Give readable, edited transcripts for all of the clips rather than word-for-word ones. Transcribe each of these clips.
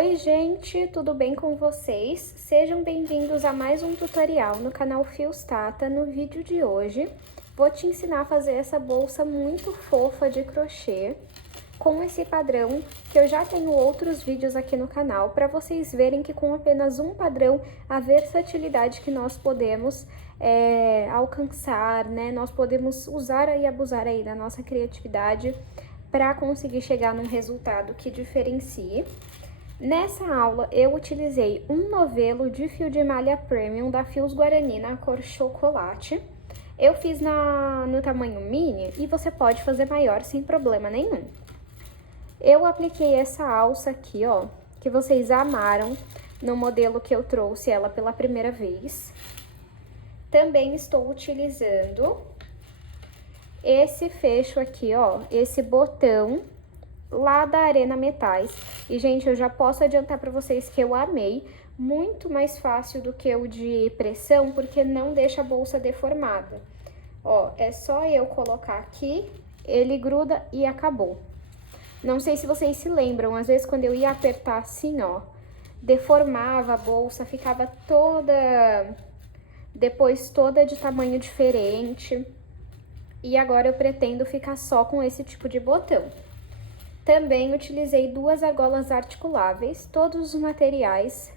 Oi gente, tudo bem com vocês? Sejam bem-vindos a mais um tutorial no canal Fios Tata. No vídeo de hoje, vou te ensinar a fazer essa bolsa muito fofa de crochê com esse padrão, que eu já tenho outros vídeos aqui no canal, para vocês verem que com apenas um padrão, a versatilidade que nós podemos alcançar, né? Nós podemos usar e abusar aí da nossa criatividade para conseguir chegar num resultado que diferencie. Nessa aula, eu utilizei um novelo de fio de malha premium da Fios Guarani na cor chocolate. Eu fiz no tamanho mini e você pode fazer maior sem problema nenhum. Eu apliquei essa alça aqui, ó, que vocês amaram no modelo que eu trouxe ela pela primeira vez. Também estou utilizando esse fecho aqui, ó, esse botão lá da Arena Metais. E, gente, eu já posso adiantar pra vocês que eu amei, muito mais fácil do que o de pressão, porque não deixa a bolsa deformada. Ó, é só eu colocar aqui, ele gruda e acabou. Não sei se vocês se lembram, às vezes quando eu ia apertar assim, ó, deformava a bolsa, ficava depois toda de tamanho diferente. E agora eu pretendo ficar só com esse tipo de botão. Também utilizei duas argolas articuláveis, todos os materiais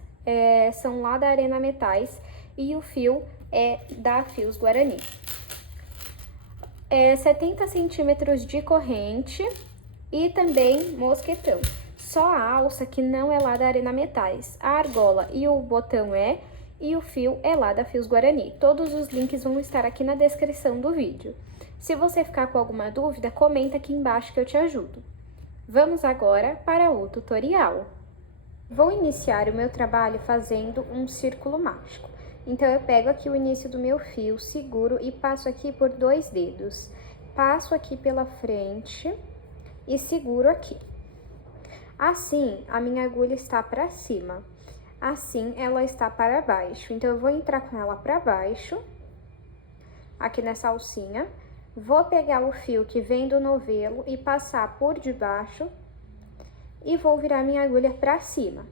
são lá da Arena Metais e o fio é da Fios Guarani. 70 centímetros de corrente e também mosquetão. Só a alça que não é lá da Arena Metais, a argola e o botão e o fio é lá da Fios Guarani. Todos os links vão estar aqui na descrição do vídeo. Se você ficar com alguma dúvida, comenta aqui embaixo que eu te ajudo. Vamos agora para o tutorial. Vou iniciar o meu trabalho fazendo um círculo mágico. Então, eu pego aqui o início do meu fio, seguro e passo aqui por 2 dedos. Passo aqui pela frente e seguro aqui. Assim, a minha agulha está para cima. Assim, ela está para baixo. Então, eu vou entrar com ela para baixo, aqui nessa alcinha. Vou pegar o fio que vem do novelo e passar por debaixo e vou virar minha agulha para cima.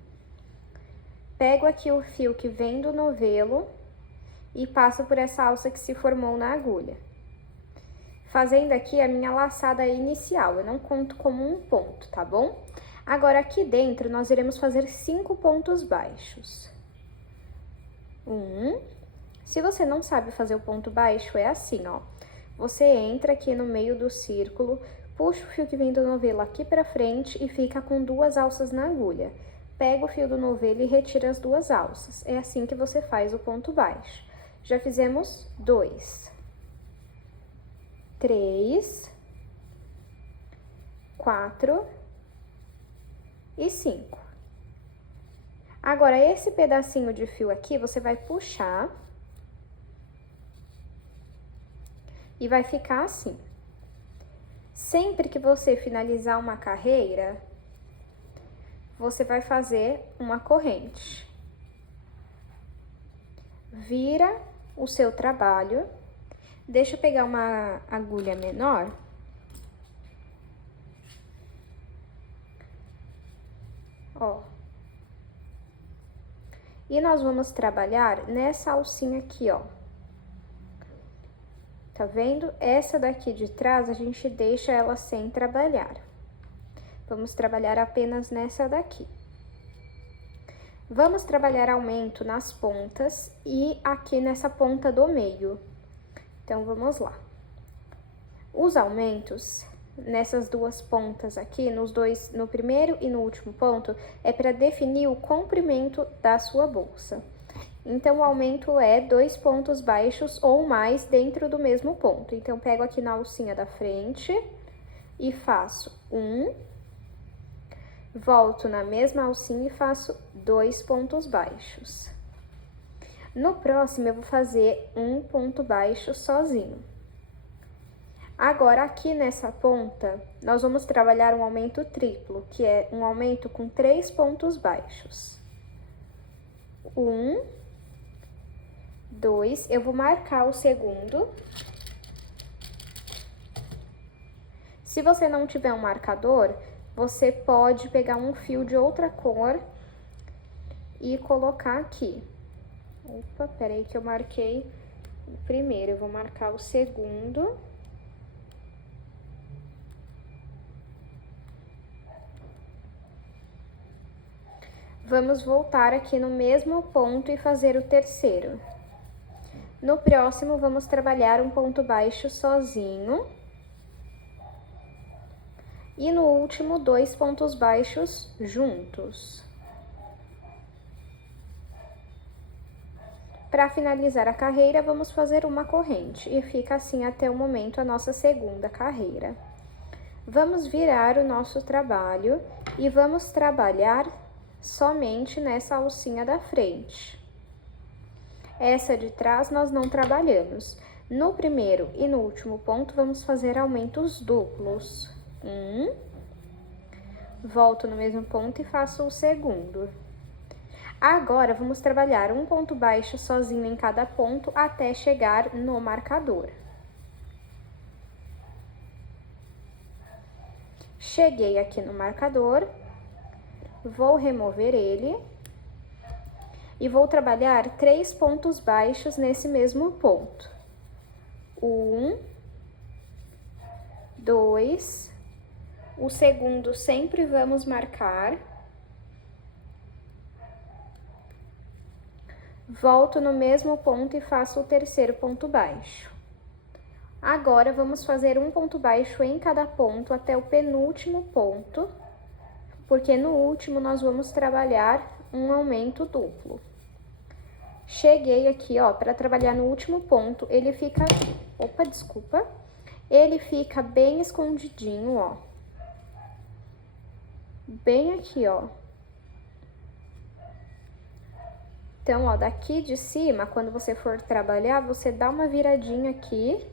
Pego aqui o fio que vem do novelo e passo por essa alça que se formou na agulha. Fazendo aqui a minha laçada inicial, eu não conto como um ponto, tá bom? Agora, aqui dentro, nós iremos fazer 5 pontos baixos. 1. Se você não sabe fazer o ponto baixo, é assim, ó. Você entra aqui no meio do círculo, puxa o fio que vem do novelo aqui pra frente e fica com 2 alças na agulha. Pega o fio do novelo e retira as 2 alças. É assim que você faz o ponto baixo. Já fizemos 2, 3, 4 e 5. Agora, esse pedacinho de fio aqui, você vai puxar e vai ficar assim. Sempre que você finalizar uma carreira, você vai fazer uma corrente. Vira o seu trabalho. Deixa eu pegar uma agulha menor. Ó. E nós vamos trabalhar nessa alcinha aqui, ó. Tá vendo? Essa daqui de trás, a gente deixa ela sem trabalhar. Vamos trabalhar apenas nessa daqui. Vamos trabalhar aumento nas pontas e aqui nessa ponta do meio. Então, vamos lá. Os aumentos nessas 2 pontas aqui, no primeiro e no último ponto, é para definir o comprimento da sua bolsa. Então, o aumento é 2 pontos baixos ou mais dentro do mesmo ponto. Então, pego aqui na alcinha da frente e faço 1, volto na mesma alcinha e faço 2 pontos baixos. No próximo, eu vou fazer um ponto baixo sozinho. Agora, aqui nessa ponta, nós vamos trabalhar um aumento triplo, que é um aumento com 3 pontos baixos. 1, 2, eu vou marcar o segundo. Se você não tiver um marcador, você pode pegar um fio de outra cor e colocar aqui. Opa, peraí que eu marquei o primeiro, eu vou marcar o segundo. Vamos voltar aqui no mesmo ponto e fazer o terceiro. No próximo, vamos trabalhar um ponto baixo sozinho. E no último, 2 pontos baixos juntos. Para finalizar a carreira, vamos fazer uma corrente, e fica assim até o momento a nossa segunda carreira. Vamos virar o nosso trabalho e vamos trabalhar somente nessa alcinha da frente. Essa de trás nós não trabalhamos. No primeiro e no último ponto, vamos fazer aumentos duplos. Volto no mesmo ponto e faço o segundo. Agora, vamos trabalhar um ponto baixo sozinho em cada ponto até chegar no marcador. Cheguei aqui no marcador, vou remover ele e vou trabalhar 3 pontos baixos nesse mesmo ponto. 1, 2, o segundo sempre vamos marcar. Volto no mesmo ponto e faço o terceiro ponto baixo. Agora, vamos fazer um ponto baixo em cada ponto até o penúltimo ponto, porque no último nós vamos trabalhar um aumento duplo. Cheguei aqui, ó, para trabalhar no último ponto, ele fica... Opa, desculpa. Ele fica bem escondidinho, ó. Bem aqui, ó. Então, ó, daqui de cima, quando você for trabalhar, você dá uma viradinha aqui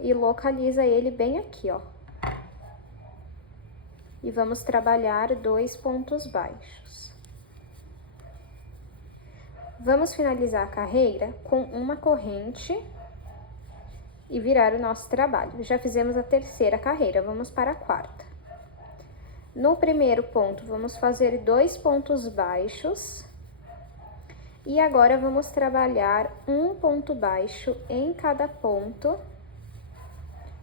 e localiza ele bem aqui, ó. E vamos trabalhar 2 pontos baixos. Vamos finalizar a carreira com uma corrente e virar o nosso trabalho. Já fizemos a terceira carreira, vamos para a quarta. No primeiro ponto, vamos fazer 2 pontos baixos. E agora, vamos trabalhar um ponto baixo em cada ponto,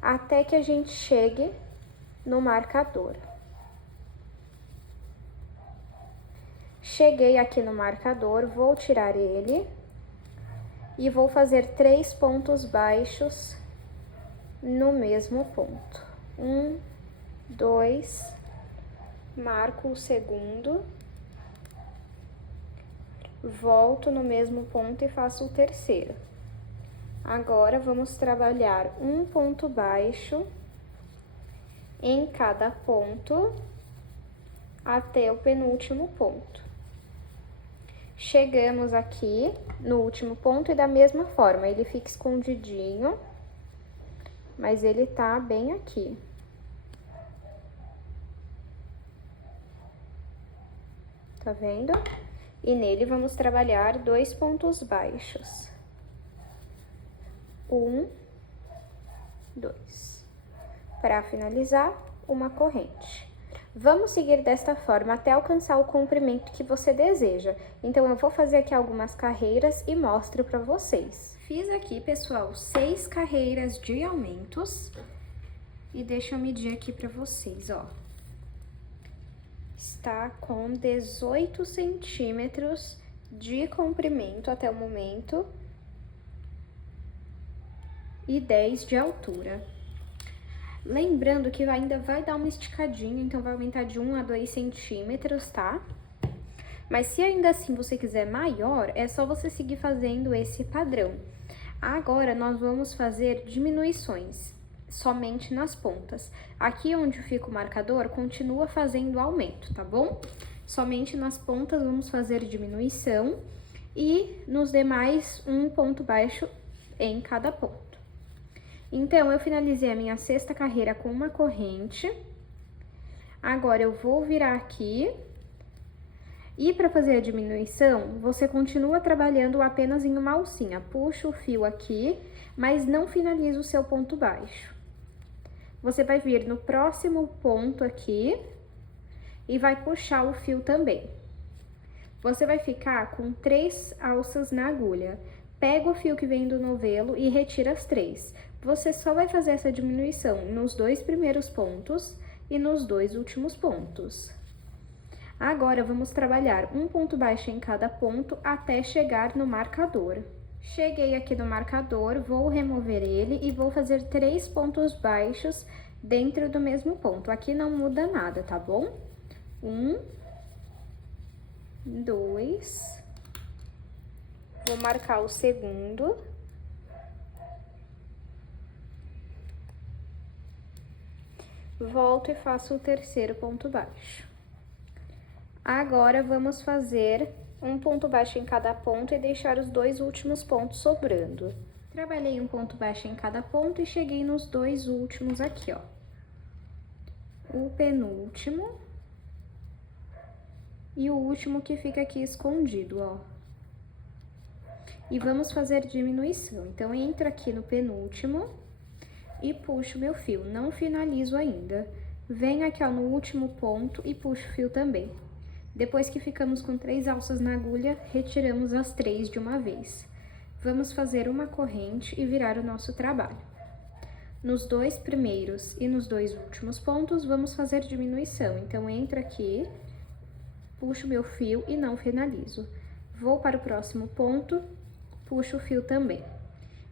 até que a gente chegue no marcador. Cheguei aqui no marcador, vou tirar ele e vou fazer 3 pontos baixos no mesmo ponto. 1, 2, marco o segundo. Volto no mesmo ponto e faço o terceiro. Agora, vamos trabalhar um ponto baixo em cada ponto até o penúltimo ponto. Chegamos aqui no último ponto e da mesma forma, ele fica escondidinho, mas ele tá bem aqui. Tá vendo? E nele vamos trabalhar 2 pontos baixos. 1, 2. Para finalizar, uma corrente. Vamos seguir desta forma até alcançar o comprimento que você deseja. Então, eu vou fazer aqui algumas carreiras e mostro para vocês. Fiz aqui, pessoal, 6 carreiras de aumentos. E deixa eu medir aqui para vocês, ó. Está com 18 centímetros de comprimento até o momento e 10 de altura. Lembrando que ainda vai dar uma esticadinha, então vai aumentar de 1 a 2 centímetros, tá? Mas se ainda assim você quiser maior, é só você seguir fazendo esse padrão. Agora, nós vamos fazer diminuições somente nas pontas. Aqui onde fica o marcador, continua fazendo aumento, tá bom? Somente nas pontas vamos fazer diminuição e nos demais um ponto baixo em cada ponto. Então, eu finalizei a minha 6ª carreira com uma corrente. Agora, eu vou virar aqui. E para fazer a diminuição, você continua trabalhando apenas em uma alcinha. Puxa o fio aqui, mas não finaliza o seu ponto baixo. Você vai vir no próximo ponto aqui e vai puxar o fio também. Você vai ficar com 3 alças na agulha. Pega o fio que vem do novelo e retira as 3. Você só vai fazer essa diminuição nos 2 primeiros pontos e nos 2 últimos pontos. Agora, vamos trabalhar um ponto baixo em cada ponto até chegar no marcador. Cheguei aqui no marcador, vou remover ele e vou fazer 3 pontos baixos dentro do mesmo ponto. Aqui não muda nada, tá bom? 1, 2, vou marcar o segundo. Volto e faço o terceiro ponto baixo. Agora, vamos fazer um ponto baixo em cada ponto e deixar os 2 últimos pontos sobrando. Trabalhei um ponto baixo em cada ponto e cheguei nos 2 últimos aqui, ó. O penúltimo e o último que fica aqui escondido, ó. E vamos fazer diminuição. Então, entro aqui no penúltimo e puxo meu fio. Não finalizo ainda. Venho aqui, ó, no último ponto e puxo o fio também. Depois que ficamos com 3 alças na agulha, retiramos as 3 de uma vez. Vamos fazer uma corrente e virar o nosso trabalho. Nos 2 primeiros e nos 2 últimos pontos, vamos fazer diminuição. Então, entro aqui, puxo meu fio e não finalizo. Vou para o próximo ponto, puxo o fio também.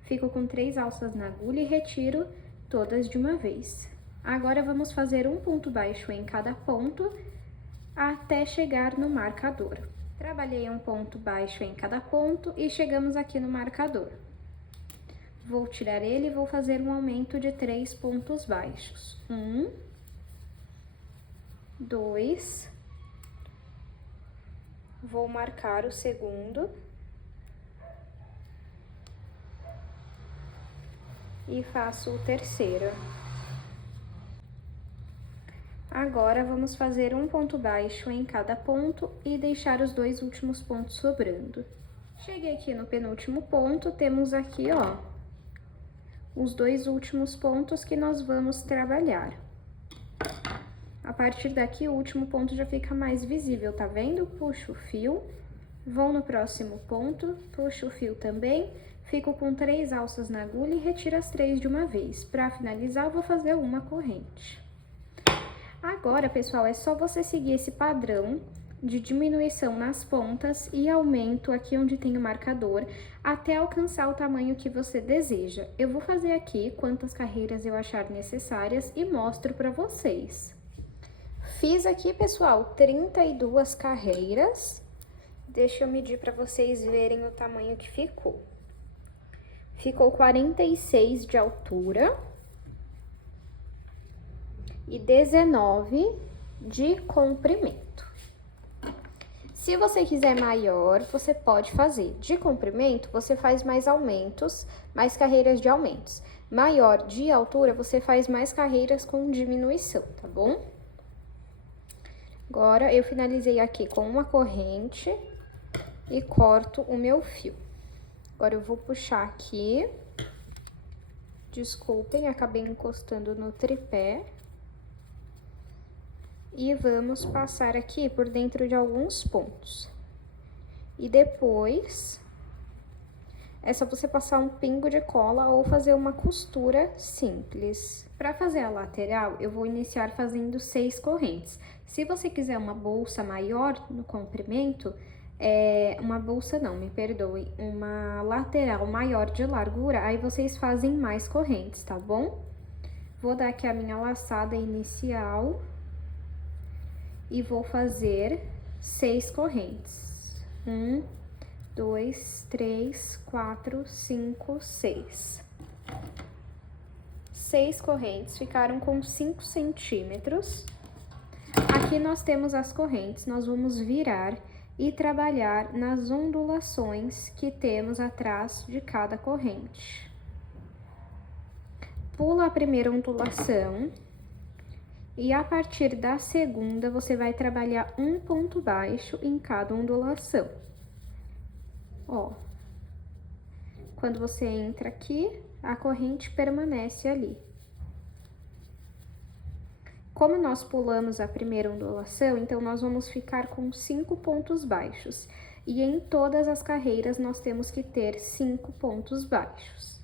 Fico com 3 alças na agulha e retiro todas de uma vez. Agora, vamos fazer um ponto baixo em cada ponto, até chegar no marcador. Trabalhei um ponto baixo em cada ponto e chegamos aqui no marcador. Vou tirar ele e vou fazer um aumento de 3 pontos baixos. 1, 2, vou marcar o segundo e faço o terceiro. Agora, vamos fazer um ponto baixo em cada ponto e deixar os 2 últimos pontos sobrando. Cheguei aqui no penúltimo ponto, temos aqui, ó, os 2 últimos pontos que nós vamos trabalhar. A partir daqui, o último ponto já fica mais visível, tá vendo? Puxo o fio, vou no próximo ponto, puxo o fio também, fico com 3 alças na agulha e retiro as 3 de uma vez. Para finalizar, eu vou fazer uma corrente. Agora, pessoal, é só você seguir esse padrão de diminuição nas pontas e aumento aqui onde tem o marcador, até alcançar o tamanho que você deseja. Eu vou fazer aqui quantas carreiras eu achar necessárias e mostro para vocês. Fiz aqui, pessoal, 32 carreiras. Deixa eu medir para vocês verem o tamanho que ficou. Ficou 46 de altura e 19 de comprimento. Se você quiser maior, você pode fazer. De comprimento, você faz mais aumentos, mais carreiras de aumentos. Maior de altura, você faz mais carreiras com diminuição, tá bom? Agora, eu finalizei aqui com uma corrente e corto o meu fio. Agora, eu vou puxar aqui. Desculpem, acabei encostando no tripé. E vamos passar aqui por dentro de alguns pontos. E depois, é só você passar um pingo de cola ou fazer uma costura simples. Para fazer a lateral, eu vou iniciar fazendo 6 correntes. Se você quiser uma bolsa maior no comprimento, uma bolsa não, me perdoe, uma lateral maior de largura, aí vocês fazem mais correntes, tá bom? Vou dar aqui a minha laçada inicial. E vou fazer 6 correntes. 1, 2, 3, 4, 5, 6. 6 correntes, ficaram com 5 centímetros. Aqui nós temos as correntes, nós vamos virar e trabalhar nas ondulações que temos atrás de cada corrente. Pula a primeira ondulação. E a partir da segunda, você vai trabalhar um ponto baixo em cada ondulação. Ó, quando você entra aqui, a corrente permanece ali. Como nós pulamos a primeira ondulação, então nós vamos ficar com 5 pontos baixos. E em todas as carreiras nós temos que ter 5 pontos baixos.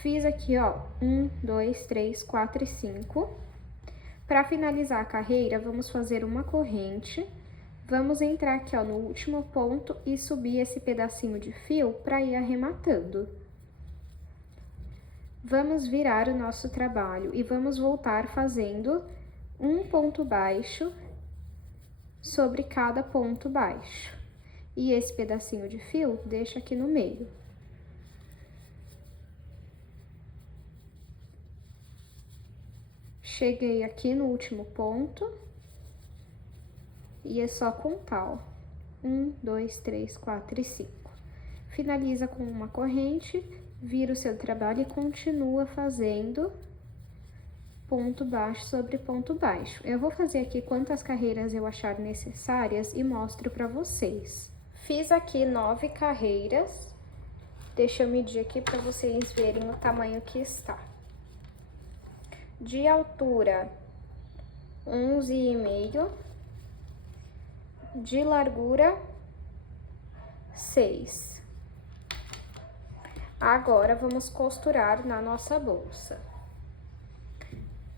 Fiz aqui, ó, 1, 2, 3, 4 e 5. Para finalizar a carreira, vamos fazer uma corrente. Vamos entrar aqui, ó, no último ponto e subir esse pedacinho de fio para ir arrematando. Vamos virar o nosso trabalho e vamos voltar fazendo um ponto baixo sobre cada ponto baixo. E esse pedacinho de fio deixa aqui no meio. Cheguei aqui no último ponto e é só contar, ó. 1, 2, 3, 4 e 5. Finaliza com uma corrente, vira o seu trabalho e continua fazendo ponto baixo sobre ponto baixo. Eu vou fazer aqui quantas carreiras eu achar necessárias e mostro pra vocês. Fiz aqui 9 carreiras. Deixa eu medir aqui pra vocês verem o tamanho que está. De altura, 11,5. De largura, 6. Agora, vamos costurar na nossa bolsa.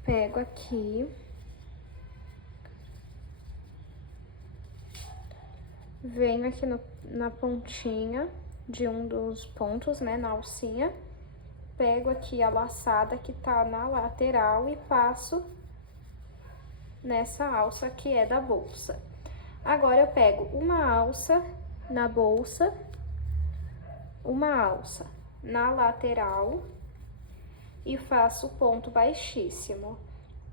Pego aqui. Venho aqui na pontinha de um dos pontos, né, na alcinha. Pego aqui a laçada que tá na lateral e passo nessa alça que é da bolsa. Agora, eu pego uma alça na bolsa, uma alça na lateral e faço ponto baixíssimo.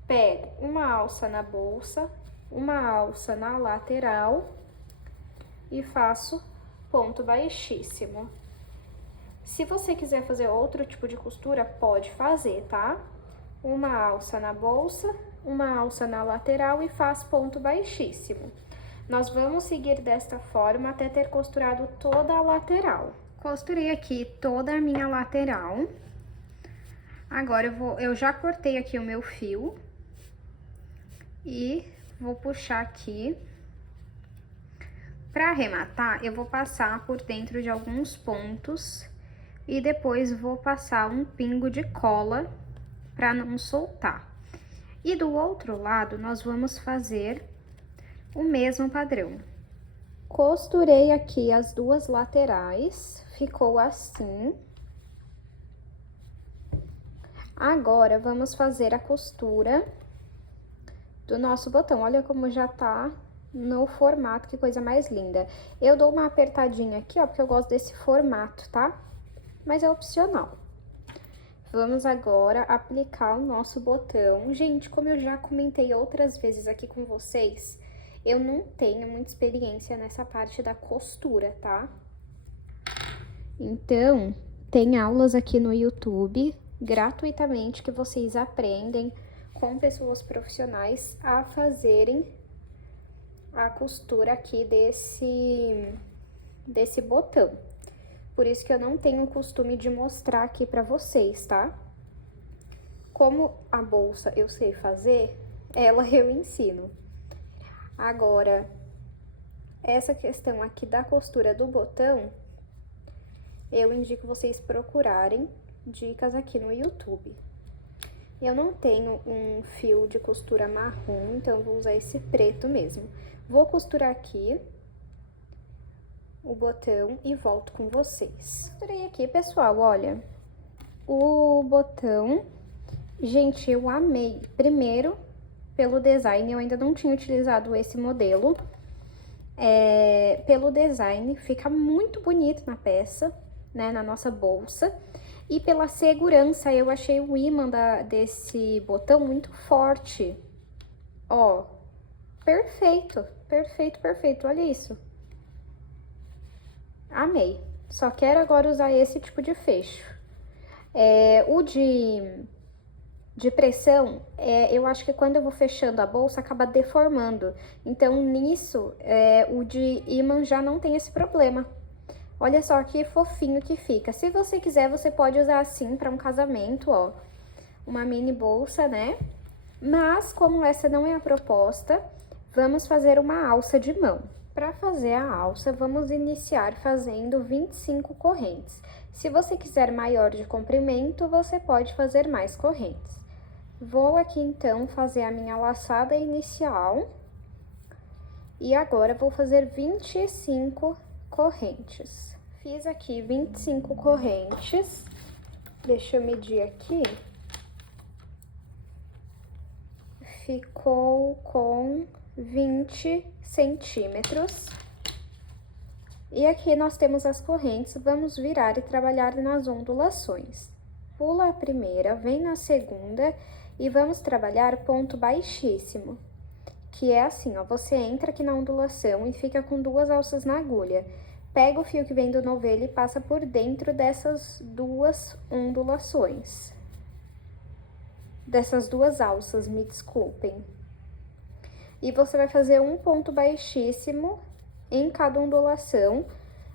Pego uma alça na bolsa, uma alça na lateral e faço ponto baixíssimo. Se você quiser fazer outro tipo de costura, pode fazer, tá? Uma alça na bolsa, uma alça na lateral e faz ponto baixíssimo. Nós vamos seguir desta forma até ter costurado toda a lateral. Costurei aqui toda a minha lateral. Agora, eu já cortei aqui o meu fio e vou puxar aqui. Para arrematar, eu vou passar por dentro de alguns pontos e depois vou passar um pingo de cola para não soltar. E do outro lado, nós vamos fazer o mesmo padrão. Costurei aqui as duas laterais, ficou assim. Agora, vamos fazer a costura do nosso botão. Olha como já tá no formato, que coisa mais linda. Eu dou uma apertadinha aqui, ó, porque eu gosto desse formato, tá? Mas é opcional. Vamos agora aplicar o nosso botão. Gente, como eu já comentei outras vezes aqui com vocês, eu não tenho muita experiência nessa parte da costura, tá? Então, tem aulas aqui no YouTube, gratuitamente, que vocês aprendem com pessoas profissionais a fazerem a costura aqui desse botão. Por isso que eu não tenho o costume de mostrar aqui pra vocês, tá? Como a bolsa eu sei fazer, ela eu ensino. Agora, essa questão aqui da costura do botão, eu indico vocês procurarem dicas aqui no YouTube. Eu não tenho um fio de costura marrom, então eu vou usar esse preto mesmo. Vou costurar aqui o botão e volto com vocês. Costurei aqui, pessoal, olha, o botão, gente, eu amei. Primeiro, pelo design, eu ainda não tinha utilizado esse modelo. Pelo design, fica muito bonito na peça, né, na nossa bolsa. E pela segurança, eu achei o ímã desse botão muito forte. Ó, perfeito, perfeito, perfeito, olha isso. Amei. Só quero agora usar esse tipo de fecho. O de pressão, eu acho que quando eu vou fechando a bolsa, acaba deformando. Então, nisso, o de ímã já não tem esse problema. Olha só que fofinho que fica. Se você quiser, você pode usar assim para um casamento, ó. Uma mini bolsa, né? Mas, como essa não é a proposta, vamos fazer uma alça de mão. Para fazer a alça, vamos iniciar fazendo 25 correntes. Se você quiser maior de comprimento, você pode fazer mais correntes. Vou aqui, então, fazer a minha laçada inicial. E agora, vou fazer 25 correntes. Fiz aqui 25 correntes. Deixa eu medir aqui. Ficou com 20 centímetros. E aqui nós temos as correntes, vamos virar e trabalhar nas ondulações. Pula a primeira, vem na segunda e vamos trabalhar ponto baixíssimo, que é assim, ó, você entra aqui na ondulação e fica com 2 alças na agulha. Pega o fio que vem do novelo e passa por dentro dessas 2 ondulações. Dessas 2 alças, me desculpem. E você vai fazer um ponto baixíssimo em cada ondulação,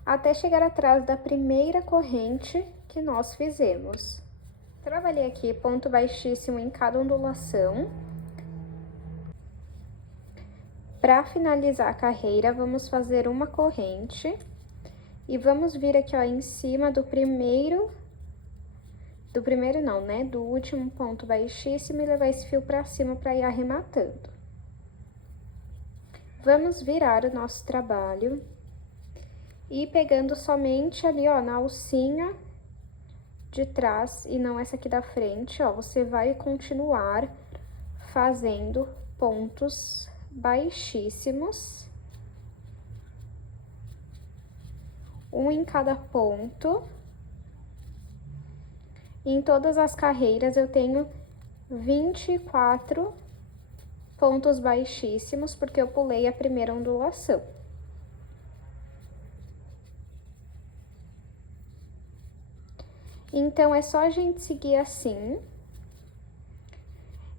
até chegar atrás da primeira corrente que nós fizemos. Trabalhei aqui ponto baixíssimo em cada ondulação. Para finalizar a carreira, vamos fazer uma corrente e vamos vir aqui, ó, em cima do do último ponto baixíssimo e levar esse fio para cima para ir arrematando. Vamos virar o nosso trabalho e pegando somente ali, ó, na alcinha de trás e não essa aqui da frente, ó, você vai continuar fazendo pontos baixíssimos, um em cada ponto. Em todas as carreiras eu tenho 24 pontos baixíssimos, porque eu pulei a primeira ondulação. Então, é só a gente seguir assim.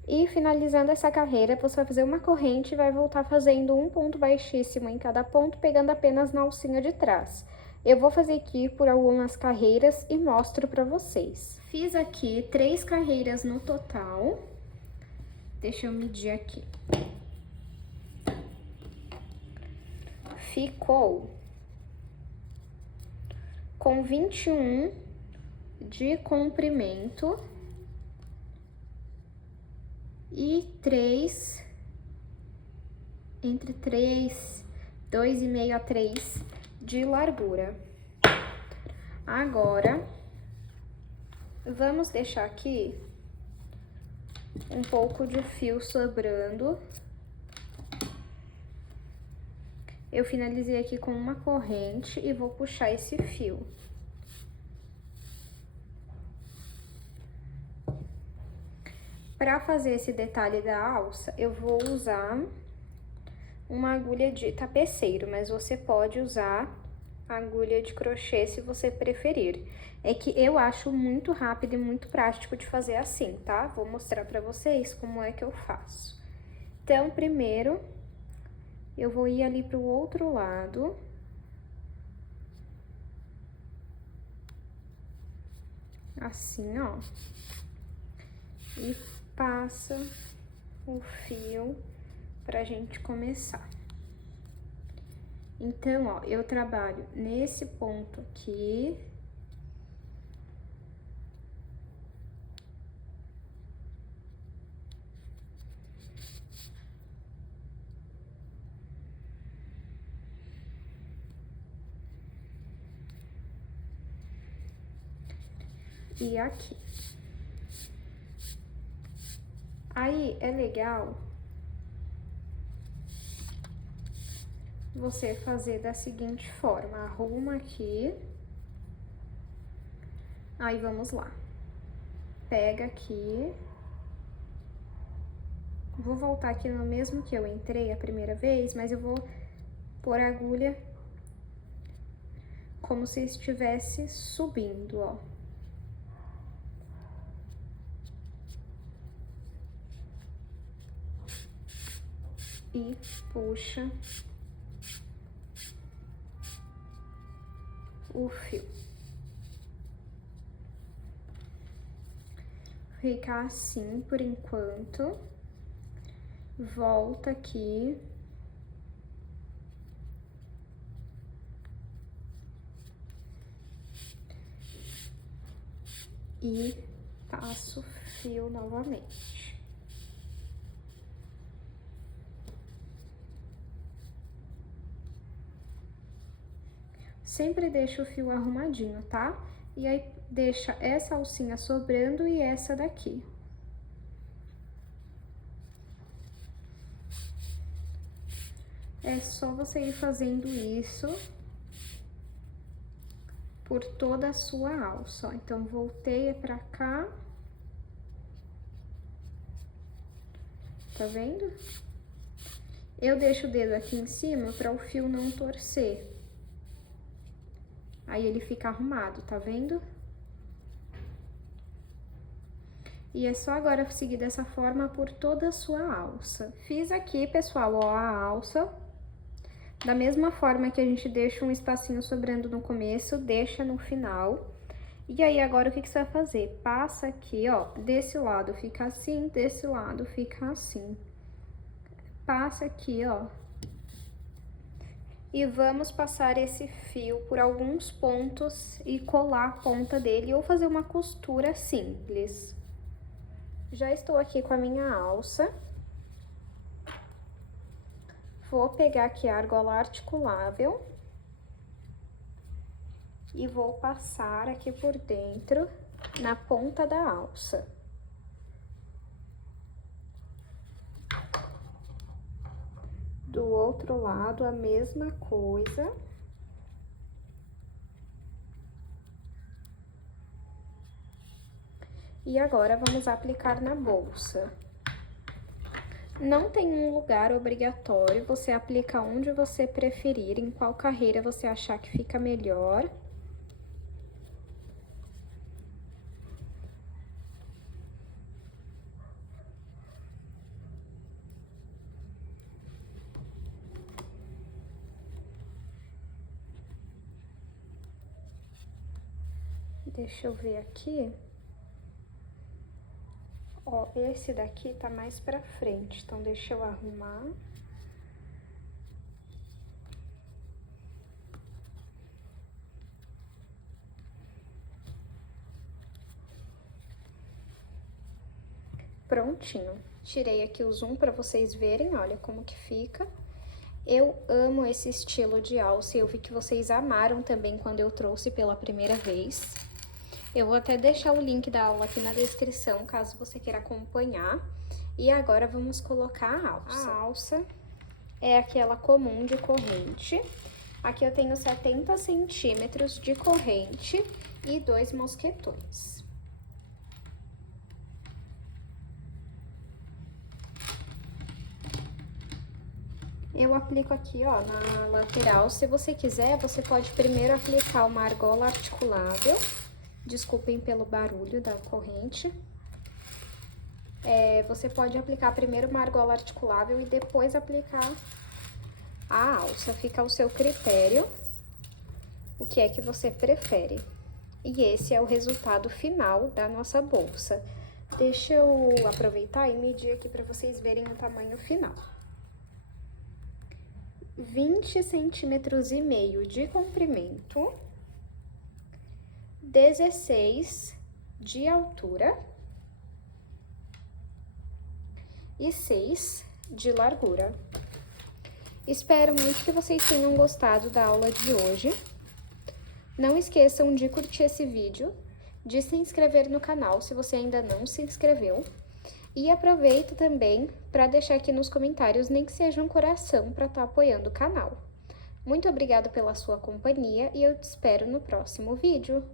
E finalizando essa carreira, você vai fazer uma corrente e vai voltar fazendo um ponto baixíssimo em cada ponto, pegando apenas na alcinha de trás. Eu vou fazer aqui por algumas carreiras e mostro pra vocês. Fiz aqui 3 carreiras no total. Deixa eu medir aqui. Ficou com 21 de comprimento e 3, entre 3, 2,5 a 3 de largura. Agora, vamos deixar aqui um pouco de fio sobrando. Eu finalizei aqui com uma corrente e vou puxar esse fio. Para fazer esse detalhe da alça, eu vou usar uma agulha de tapeceiro, mas você pode usar agulha de crochê se você preferir. É que eu acho muito rápido e muito prático de fazer assim, tá? Vou mostrar pra vocês como é que eu faço. Então, primeiro, eu vou ir ali pro outro lado. Assim, ó. E passa o fio pra gente começar. Então, ó, eu trabalho nesse ponto aqui. E aqui. Aí, é legal você fazer da seguinte forma, arruma aqui, aí vamos lá, pega aqui, vou voltar aqui no mesmo que eu entrei a primeira vez, mas eu vou pôr a agulha como se estivesse subindo, ó. E puxa o fio. Fica assim por enquanto. volta aqui. E passo o fio novamente. Sempre deixa o fio arrumadinho, tá? E aí, deixa essa alcinha sobrando e essa daqui. É só você ir fazendo isso por toda a sua alça, ó. Então, voltei pra cá. Tá vendo? Eu deixo o dedo aqui em cima pra o fio não torcer. Aí, ele fica arrumado, tá vendo? E é só agora seguir dessa forma por toda a sua alça. Fiz aqui, pessoal, ó, a alça. Da mesma forma que a gente deixa um espacinho sobrando no começo, deixa no final. E aí, agora, o que você vai fazer? Passa aqui, ó, desse lado fica assim, desse lado fica assim. Passa aqui, ó. E vamos passar esse fio por alguns pontos e colar a ponta dele ou fazer uma costura simples. Já estou aqui com a minha alça. Vou pegar aqui a argola articulável e vou passar aqui por dentro, na ponta da alça. Do outro lado, a mesma coisa. E agora, vamos aplicar na bolsa. Não tem um lugar obrigatório, você aplica onde você preferir, em qual carreira você achar que fica melhor. Deixa eu ver aqui. Ó, esse daqui tá mais pra frente, então deixa eu arrumar. Prontinho. Tirei aqui o zoom pra vocês verem, olha como que fica. Eu amo esse estilo de alça e eu vi que vocês amaram também quando eu trouxe pela primeira vez. Eu vou até deixar o link da aula aqui na descrição, caso você queira acompanhar. E agora, vamos colocar a alça. A alça é aquela comum de corrente. Aqui eu tenho 70 centímetros de corrente e 2 mosquetões. Eu aplico aqui, ó, na lateral. Se você quiser, você pode primeiro aplicar uma argola articulável. Desculpem pelo barulho da corrente. Você pode aplicar primeiro uma argola articulável e depois aplicar a alça. Fica ao seu critério, o que é que você prefere. E esse é o resultado final da nossa bolsa. Deixa eu aproveitar e medir aqui para vocês verem o tamanho final. 20 centímetros e meio de comprimento, 16 de altura e 6 de largura. Espero muito que vocês tenham gostado da aula de hoje. Não esqueçam de curtir esse vídeo, de se inscrever no canal se você ainda não se inscreveu. E aproveita também para deixar aqui nos comentários, nem que seja um coração, para estar apoiando o canal. Muito obrigada pela sua companhia e eu te espero no próximo vídeo.